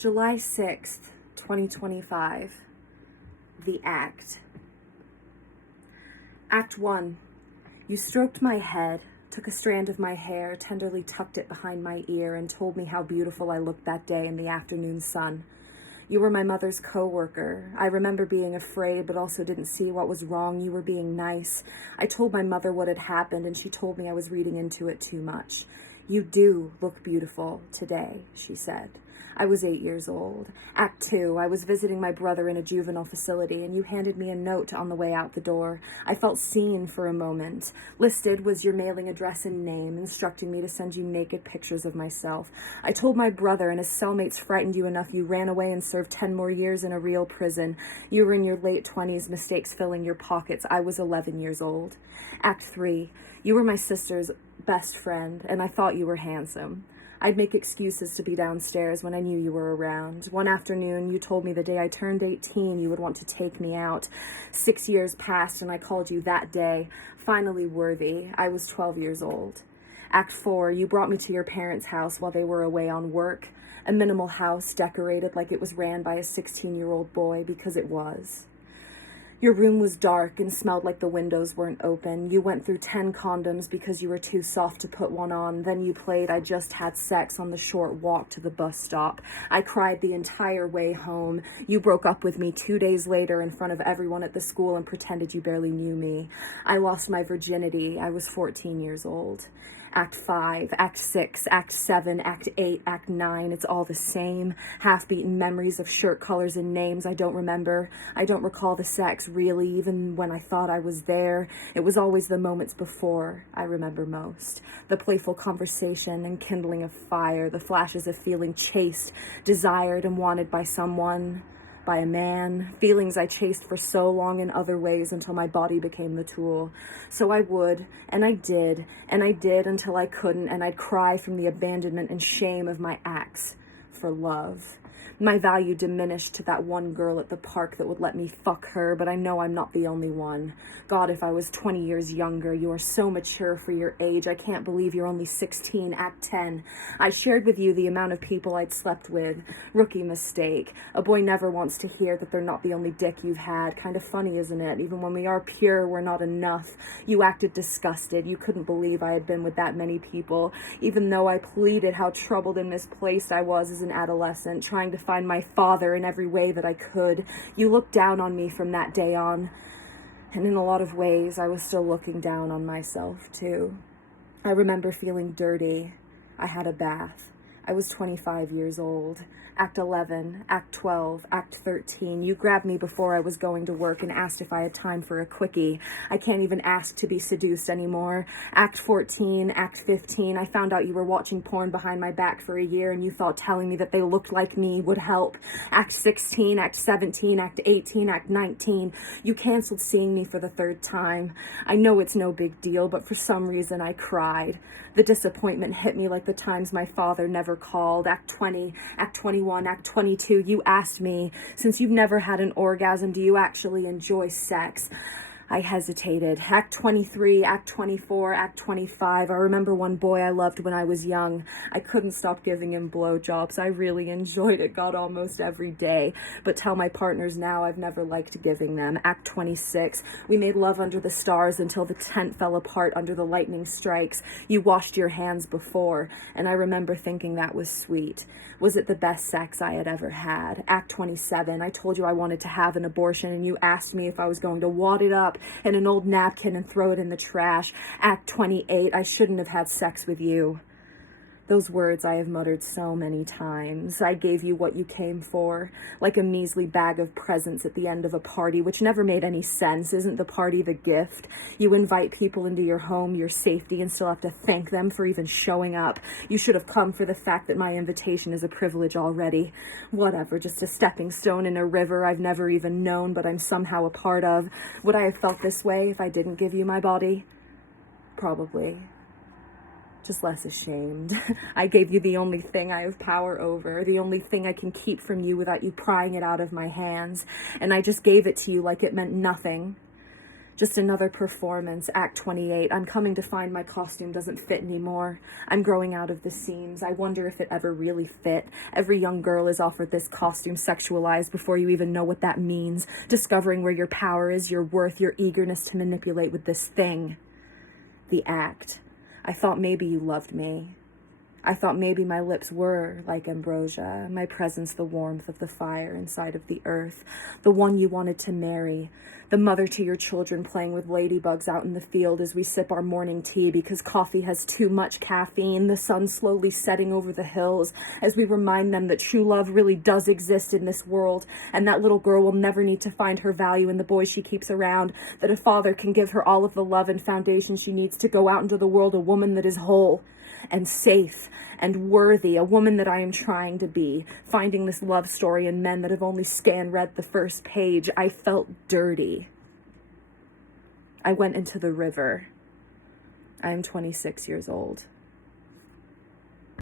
July 6th, 2025. The Act. Act 1. You stroked my head, took a strand of my hair, tenderly tucked it behind my ear, and told me how beautiful I looked that day in the afternoon sun. You were my mother's co-worker. I remember being afraid, but also didn't see what was wrong. You were being nice. I told my mother what had happened, and she told me I was reading into it too much. You do look beautiful today, she said. I was 8 years old. Act 2, I was visiting my brother in a juvenile facility, and you handed me a note on the way out the door. I felt seen for a moment. Listed was your mailing address and name, instructing me to send you naked pictures of myself. I told my brother, and his cellmates frightened you enough you ran away and served 10 more years in a real prison. You were in your late 20s, mistakes filling your pockets. I was 11 years old. Act 3, you were my sister's best friend, and I thought you were handsome. I'd make excuses to be downstairs when I knew you were around. One afternoon, you told me the day I turned 18, you would want to take me out. 6 years passed, and I called you that day finally worthy. I was 12 years old. Act 4, you brought me to your parents' house while they were away on work. A minimal house decorated like it was ran by a 16-year-old boy, because it was. Your room was dark and smelled like the windows weren't open. You went through 10 condoms because you were too soft to put one on. Then you played I Just Had Sex on the short walk to the bus stop. I cried the entire way home. You broke up with me 2 days later in front of everyone at the school and pretended you barely knew me. I lost my virginity. I was 14 years old. Act 5, Act 6, Act 7, Act 8, Act 9, it's all the same. Half-beaten memories of shirt colors and names I don't remember. I don't recall the sex, really, even when I thought I was there. It was always the moments before I remember most. The playful conversation and kindling of fire, the flashes of feeling chased, desired, and wanted by someone. By a man, feelings I chased for so long in other ways until my body became the tool. So I would, and I did until I couldn't, and I'd cry from the abandonment and shame of my acts for love. My value diminished to that one girl at the park that would let me fuck her, but I know I'm not the only one. God, if I was 20 years younger, you are so mature for your age. I can't believe you're only 16. Act 10. I shared with you the amount of people I'd slept with. Rookie mistake. A boy never wants to hear that they're not the only dick you've had. Kind of funny, isn't it? Even when we are pure, we're not enough. You acted disgusted. You couldn't believe I had been with that many people, even though I pleaded how troubled and misplaced I was as an adolescent, trying to find my father in every way that I could. You looked down on me from that day on, and in a lot of ways, I was still looking down on myself, too. I remember feeling dirty. I had a bath. I was 25 years old. Act 11, Act 12, Act 13. You grabbed me before I was going to work and asked if I had time for a quickie. I can't even ask to be seduced anymore. Act 14, Act 15. I found out you were watching porn behind my back for a year and you thought telling me that they looked like me would help. Act 16, Act 17, Act 18, Act 19. You canceled seeing me for the third time. I know it's no big deal, but for some reason I cried. The disappointment hit me like the times my father never called. Act 20, Act 21, Act 22, you asked me, since you've never had an orgasm, do you actually enjoy sex? I hesitated. Act 23, Act 24, Act 25. I remember one boy I loved when I was young. I couldn't stop giving him blowjobs. I really enjoyed it, got almost every day. But tell my partners now I've never liked giving them. Act 26. We made love under the stars until the tent fell apart under the lightning strikes. You washed your hands before, and I remember thinking that was sweet. Was it the best sex I had ever had? Act 27. I told you I wanted to have an abortion, and you asked me if I was going to wad it up in an old napkin and throw it in the trash. Act 28, I shouldn't have had sex with you. Those words I have muttered so many times. I gave you what you came for, like a measly bag of presents at the end of a party, which never made any sense. Isn't the party the gift? You invite people into your home, your safety, and still have to thank them for even showing up. You should have come for the fact that my invitation is a privilege already. Whatever, just a stepping stone in a river I've never even known, but I'm somehow a part of. Would I have felt this way if I didn't give you my body? Probably. Just less ashamed. I gave you the only thing I have power over, the only thing I can keep from you without you prying it out of my hands, and I just gave it to you like it meant nothing. Just another performance, Act 28. I'm coming to find my costume doesn't fit anymore. I'm growing out of the seams. I wonder if it ever really fit. Every young girl is offered this costume sexualized before you even know what that means. Discovering where your power is, your worth, your eagerness to manipulate with this thing. The act. I thought maybe you loved me. I thought maybe my lips were like ambrosia, my presence the warmth of the fire inside of the earth, the one you wanted to marry, the mother to your children playing with ladybugs out in the field as we sip our morning tea because coffee has too much caffeine, the sun slowly setting over the hills as we remind them that true love really does exist in this world, and that little girl will never need to find her value in the boys she keeps around, that a father can give her all of the love and foundation she needs to go out into the world, a woman that is whole and safe and worthy, a woman that I am trying to be, finding this love story in men that have only read the first page. I felt dirty. I went into the river. I am 26 years old.